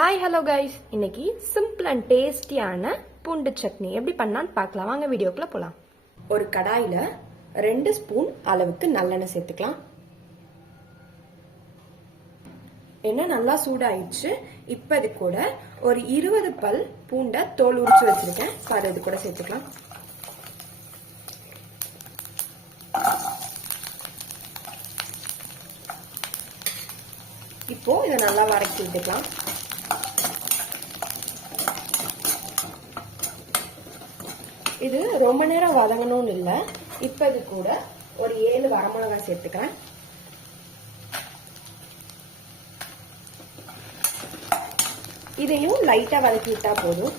Hi hello guys இன்னைக்கு simple and டேஸ்டியான பூண்டு சட்னி. எப்படி பண்ணான்னு பார்க்கலாம். வாங்க வீடியோக்குள்ள போகலாம் ஒரு கடாயில் ரெண்டு ஸ்பூன் அளவுக்கு நல்லெண்ணெய் சேர்த்துக்கலாம். எண்ணெய் நல்லா சூடாயிடுச்சு. இப்போ இது கூட ஒரு இருபது பல் பூண்டை தோல் உரிச்சு வச்சிருக்கேன். இப்போ இது கூட சேர்த்துக்கலாம். இப்போ இதை நல்லா வதக்கி விட்டுக்கலாம். இது ரொம்ப நேரம் வதங்கணும்னு இல்லை. இப்போ இது கூட ஒரு ஏழு வரமிளகாய் சேர்த்துக்கிறேன். இதையும் லைட்டாக வதக்கிட்டா போதும்.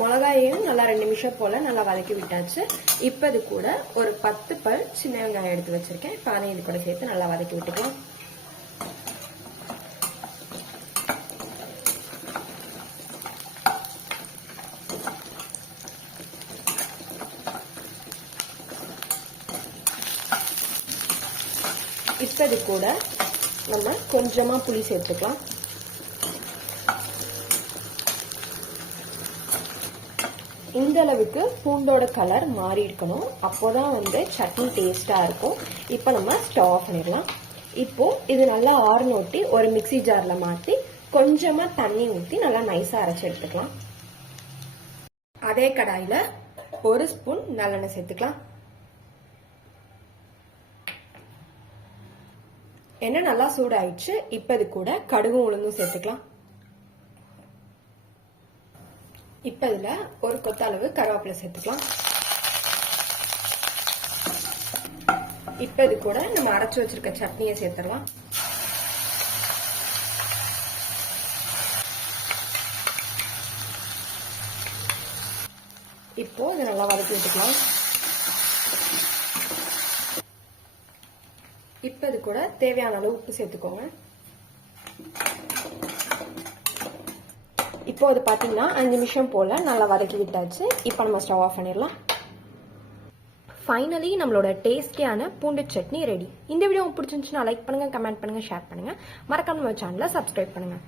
மிளகாயையும் நல்லா ரெண்டு நிமிஷம் போல நல்லா வதக்கி விட்டாச்சு. இப்போ இது கூட ஒரு பத்து பல் சின்ன வெங்காயம் எடுத்து வச்சிருக்கேன். இப்போ அதையும் இது கூட சேர்த்து நல்லா வதக்கி விட்டுக்கலாம். இப்போ இது கூட நம்ம கொஞ்சமாக புளி சேர்த்துக்கலாம். இந்த அளவுக்கு பூண்டோட கலர் மாறி இருக்கணும். அப்போதான் வந்து சட்னி டேஸ்டாக இருக்கும். இப்போ நம்ம ஸ்டவ் ஆஃப் பண்ணிடலாம். இப்போ இது நல்லா ஆறுனொட்டி ஒரு மிக்சி ஜாரில் மாற்றி கொஞ்சமாக தண்ணி ஊற்றி நல்லா நைஸாக அரைச்சி எடுத்துக்கலாம். அதே கடாயில் ஒரு ஸ்பூன் நல்லெண்ணெய் சேர்த்துக்கலாம். எண்ணெய் நல்லா சூடாயிடுச்சு. இப்போ இது கூட கடுகும் உளுந்தும் சேர்த்துக்கலாம். இப்போ இதில் ஒரு கொத்த அளவு கருவேப்பிலை சேர்த்துக்கலாம். இப்போ இது கூட நம்ம அரைச்சி வச்சிருக்க சட்னியை சேர்த்துடலாம். இப்போ இதை நல்லா வதக்கி விட்டுக்கலாம். இப்போ இது கூட தேவையான அளவு உப்பு சேர்த்துக்கோங்க. இப்போ அது பார்த்தீங்கன்னா அஞ்சு நிமிஷம் போல் நல்லா வதக்கி விட்டாச்சு. இப்போ நம்ம ஸ்டவ் ஆஃப் பண்ணிடலாம். ஃபைனலி நம்மளோட டேஸ்டியான பூண்டு சட்னி ரெடி. இந்த வீடியோ பிடிச்சிருந்துச்சுன்னா லைக் பண்ணுங்க கமெண்ட் பண்ணுங்க ஷேர் பண்ணுங்க. மறக்காம நம்ம சேனலை சப்ஸ்கிரைப் பண்ணுங்க.